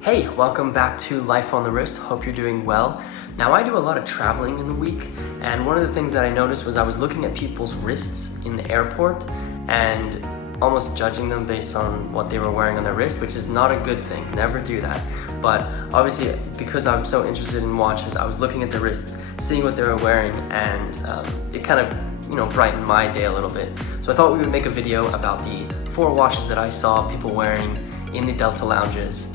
Hey, welcome back to Life on the Wrist. Hope you're doing well. Now, I do a lot of traveling in the week, and one of the things that I noticed was I was looking at people's wrists in the airport and almost judging them based on what they were wearing on their wrist, which is not a good thing. Never do that. But obviously, because I'm so interested in watches, I was looking at the wrists, seeing what they were wearing, and it kind of, brightened my day a little bit. So I thought we would make a video about the 4 watches that I saw people wearing in the Delta lounges.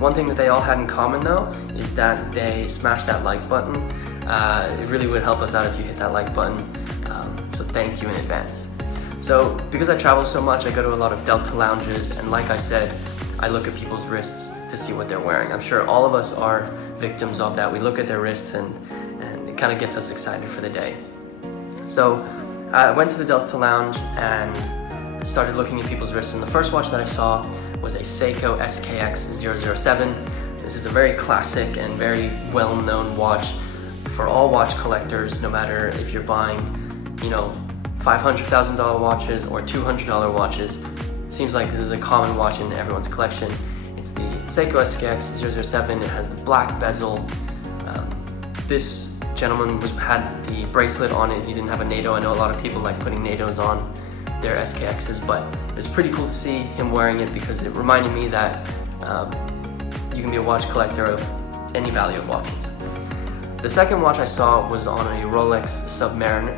One thing that they all had in common though is that they smashed that like button. It really would help us out if you hit that like button, so thank you in advance. So because I travel so much, I go to a lot of Delta lounges, and like I said, I look at people's wrists to see what they're wearing. I'm sure all of us are victims of that. We look at their wrists and it kind of gets us excited for the day. So I went to the Delta lounge and I started looking at people's wrists, and the first watch that I saw was a Seiko SKX007. This is a very classic and very well-known watch for all watch collectors, no matter if you're buying, $500,000 watches or $200 watches. It seems like this is a common watch in everyone's collection. It's the Seiko SKX007. It has the black bezel. This gentleman had the bracelet on it. He didn't have a NATO. I know a lot of people like putting NATOs on their SKXs, but it was pretty cool to see him wearing it because it reminded me that you can be a watch collector of any value of watches. The second watch I saw was on a Rolex Submariner.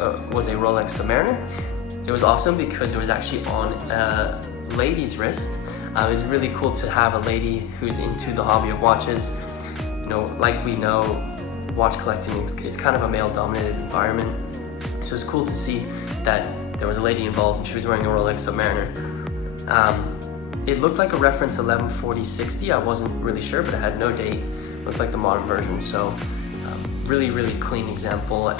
It was awesome because it was actually on a lady's wrist. It was really cool to have a lady who's into the hobby of watches. Like we know, watch collecting is kind of a male-dominated environment, so it's cool to see that there was a lady involved and she was wearing a Rolex Submariner. It looked like a reference 114060. I wasn't really sure, but it had no date. It looked like the modern version, so really clean example.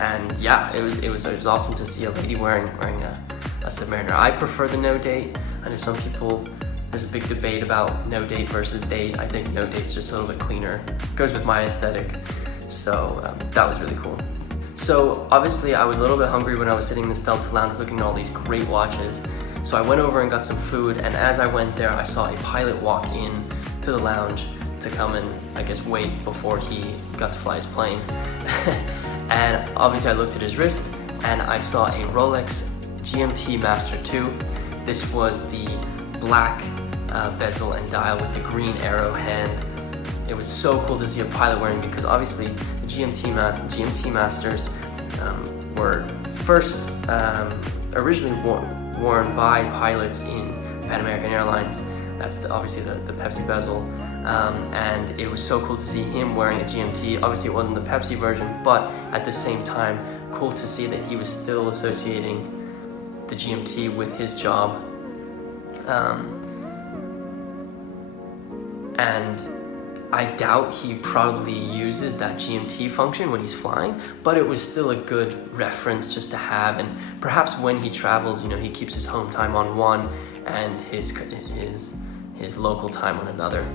And yeah, it was awesome to see a lady wearing a Submariner. I prefer the no date. I know some people, there's a big debate about no date versus date. I think no date's just a little bit cleaner. It goes with my aesthetic, so that was really cool. So obviously I was a little bit hungry when I was sitting in this Delta lounge looking at all these great watches. So I went over and got some food, and as I went there, I saw a pilot walk in to the lounge to come and, I guess, wait before he got to fly his plane. And obviously I looked at his wrist and I saw a Rolex GMT Master 2. This was the black bezel and dial with the green arrow hand. It was so cool to see a pilot wearing, because obviously the GMT Masters were first originally worn by pilots in Pan American Airlines. That's obviously the Pepsi bezel, and it was so cool to see him wearing a GMT. Obviously it wasn't the Pepsi version, but at the same time, cool to see that he was still associating the GMT with his job. And I doubt he probably uses that GMT function when he's flying, but it was still a good reference just to have, and perhaps when he travels, he keeps his home time on one and his local time on another.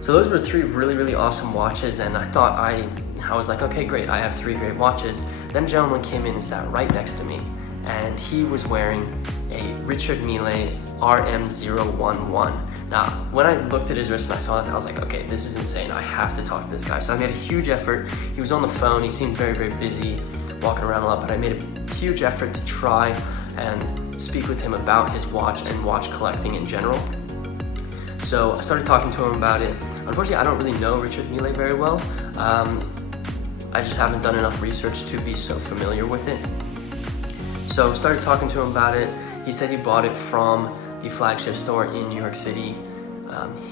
So those were 3 really awesome watches, and I thought I was like, okay, great, I have 3 great watches. Then a gentleman came in and sat right next to me, and he was wearing a Richard Mille RM011. Now, when I looked at his wrist and I saw that, I was like, okay, this is insane. I have to talk to this guy. So I made a huge effort. He was on the phone. He seemed very busy, walking around a lot, but I made a huge effort to try and speak with him about his watch and watch collecting in general. So I started talking to him about it. Unfortunately, I don't really know Richard Mille very well. I just haven't done enough research to be so familiar with it. So started talking to him about it. He said he bought it from the flagship store in New York City.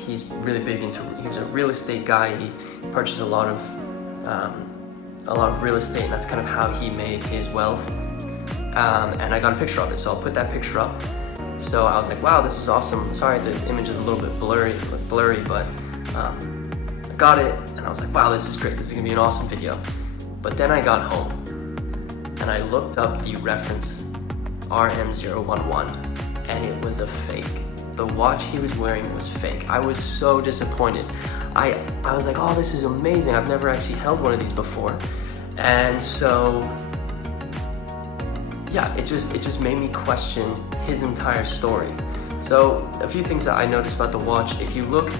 He's really big into, he was a real estate guy. He purchased a lot of real estate, and that's kind of how he made his wealth. And I got a picture of it, so I'll put that picture up. So I was like, wow, this is awesome. Sorry, the image is a little bit blurry, but I got it, and I was like, wow, this is great. This is gonna be an awesome video. But then I got home, and I looked up the reference RM011, and it was a fake. The watch he was wearing was fake. I was so disappointed. I was like, oh, this is amazing. I've never actually held one of these before. And so yeah, it just made me question his entire story. So a few things that I noticed about the watch: if you look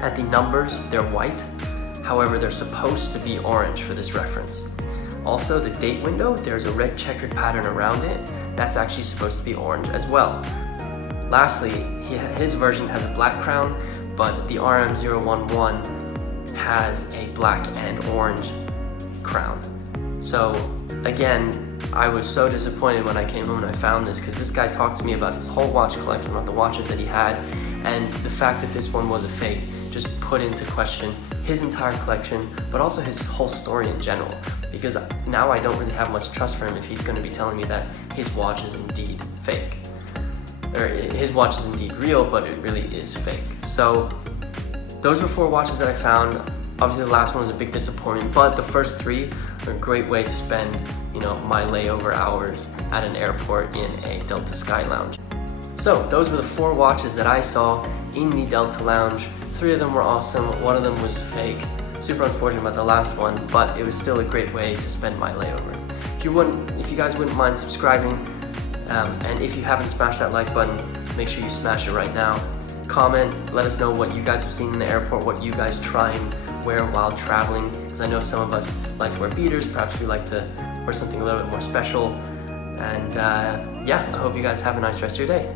at the numbers, they're white. However, they're supposed to be orange for this reference. Also, the date window, there's a red checkered pattern around it. That's actually supposed to be orange as well. Lastly, his version has a black crown, but the RM011 has a black and orange crown. So again, I was so disappointed when I came home and I found this, because this guy talked to me about his whole watch collection, about the watches that he had, and the fact that this one was a fake just put into question his entire collection, but also his whole story in general, because now I don't really have much trust for him if he's going to be telling me that his watch is indeed fake. Or his watch is indeed real, but it really is fake. So those were 4 watches that I found. Obviously the last one was a big disappointment, but the first 3 are a great way to spend, my layover hours at an airport in a Delta Sky Lounge. So those were the 4 watches that I saw in the Delta Lounge. 3 of them were awesome, 1 of them was fake. Super unfortunate about the last one, but it was still a great way to spend my layover. If you guys wouldn't mind subscribing, and if you haven't smashed that like button, make sure you smash it right now. Comment, let us know what you guys have seen in the airport, what you guys try and wear while traveling, because I know some of us like to wear beaters, perhaps we like to wear something a little bit more special. And yeah, I hope you guys have a nice rest of your day.